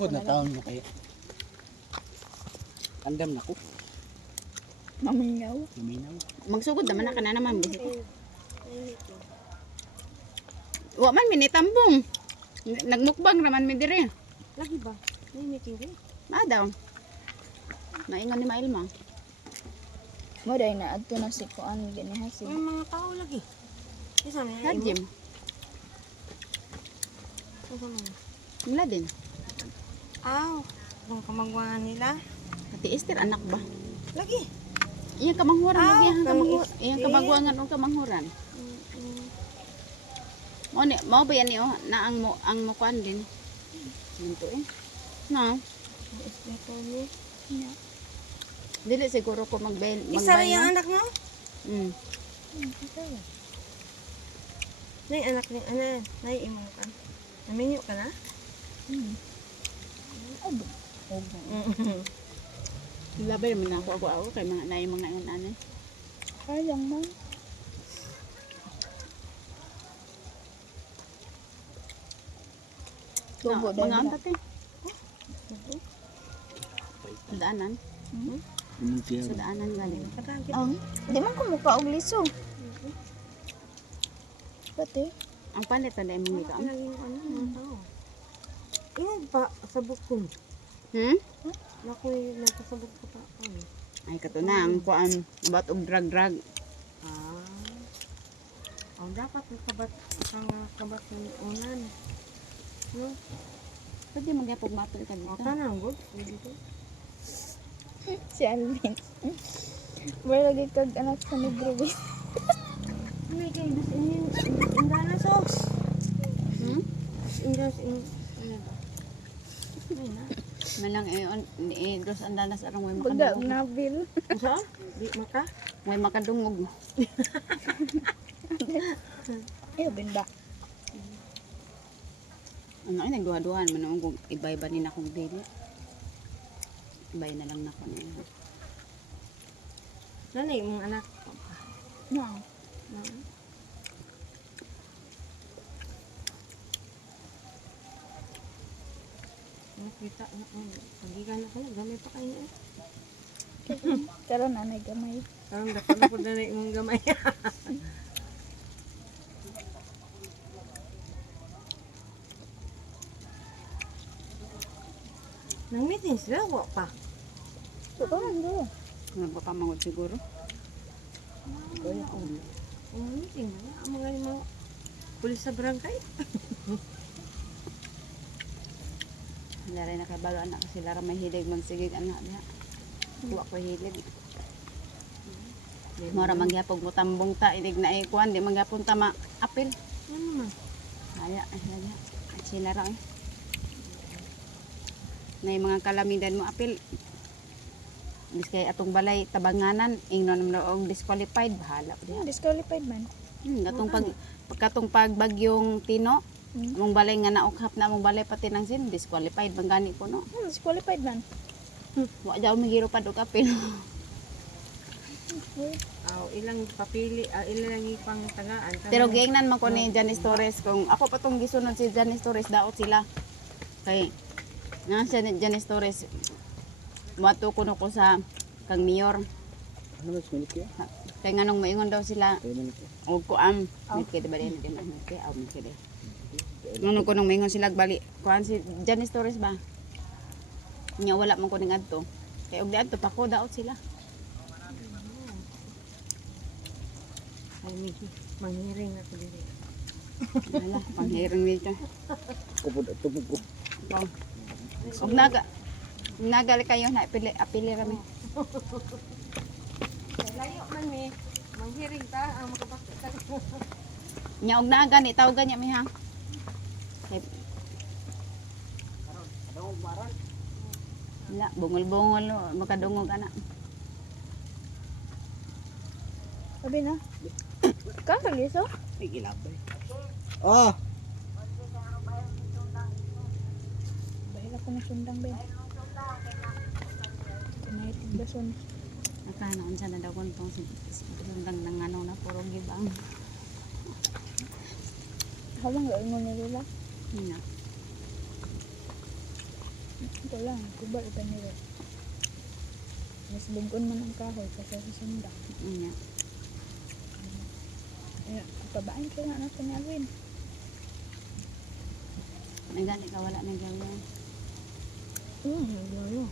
Good na taon mo kayo. Andam na ko. Mamingaw. Luminaw. Magsugod naman na ka na naman. Bisita. Wa man minitambong. Nagmukbang naman mi dire. Lagi ba? May making rin. Daw. Maingon ni Mailma. Mo dahil na adto na si Kuan ganiha si. May mga tao lagi. Isa na Sa gym. Isa na. Wala din. Aw. Kung kamangwangan nila. Ati Esther anak ba? Lagi. Iyang kamanghuran lagi ang kamanghuran. iyang kabagwangan o kamanghuran. Mo ba yan niyo na ang mo kuan din. Ganito eh. No. Ito niya. Dili siguro ko Isa rin yung anak mo? Mm. Nay anak ni ana. Nay imo ka. Naminyo ka na? Labay man ako kay mga nay mga anay. Sayang man. Tubo Mga dahil. antate. Sa daanan. Sa daanan galing. Katagit. Ang di man ko mukha og liso. Pati. Ang palit na dahil mong ikaw. Lagi yung ano mga tao. Ingon pa sa bukong. Hmm? Nakoy nagpasabot ko pa. Ay kato na ang kuan about og drag. Ah. Ang dapat kabat kabat ng unan. No? Pwede magyapog matol ka dito. O tanang good. Dito. Si Alvin. Wala lagi kag anak sa negro. May kay dus in indana so. Hmm? Indas in ano ba? Ay na. Malang dos andanas arang way Baga makadungog. nabil. Usa? Di maka? Way makadungog. Ayo benda. Ano ay nagduha-duhan man ang kung ibay-iba ni na kong dili. Ibay na lang na ko na. Nanay mong anak. No. No. Nakita na pagigan ako na gamay pa kayo eh. Karon na gamay. Parang dapat na po na imong gamay. Nang meeting sila, wa pa. So karon do. Nagpapamangod siguro. Kaya ako. Ang meeting na, ang mga limang pulis sa barangay. Laray na kay balo anak kasi lara may hilig magsigig anak niya. Tuwa ko hilig. Mora mangyapog mo tambong ta inig na ikuan di mangyapon ta ma-apil. Ano naman? Aya sila ra eh. Nay mga kalamidan mo apil. Biskay atong balay tabanganan ingnon mo og disqualified bahala po diha. Disqualified man. Katong pagbagyong Tino, Hmm. among balay nga naukhap na among balay pati nang sin disqualified bang gani po no. Disqualified man. Wa jaw migiro pa og apil. Ilang papili, ilang ipang tagaan. Pero giingnan man ko ni Janice Torres kung ako pa tong gisunod si Janice Torres daot sila. Kay nga si Janice Torres mato kuno ko sa kang mayor. Ano mas milik ya? Kay nganong maingon daw sila Kaya milik ya. og kuam. Kay ba din din kay aw kay. Nganong kuno maingon sila bali kuan si Janice Torres ba? Nya wala man ko ning adto. Kay og adto pa ko daot sila. Ay, manghiring ako dito. Wala panghiring dito. Kupod at tubog ko. Wow. Og nagali kayo na apili rami. Layo man mi. Manghiring ta ang makapakita. Nya og naga ni tawgan niya mi ha. Kay wala, bungol-bungol makadungog anak. Sabi na. Kakaliso? Ay, gilabay. Oh! Bahil ako na sundang ben. Kunay tigdason. Nakana unsa na daw kon tong sundang nang ano na puro gibang. Habang gaingon nila. Ina. Ito lang, kubal ito nila. Mas lingkon man ang kahoy kasi sa sundang. Nya. Ayan, pabain siya nga natin ni Alwin. Nagani ka wala nang gawin. Wala.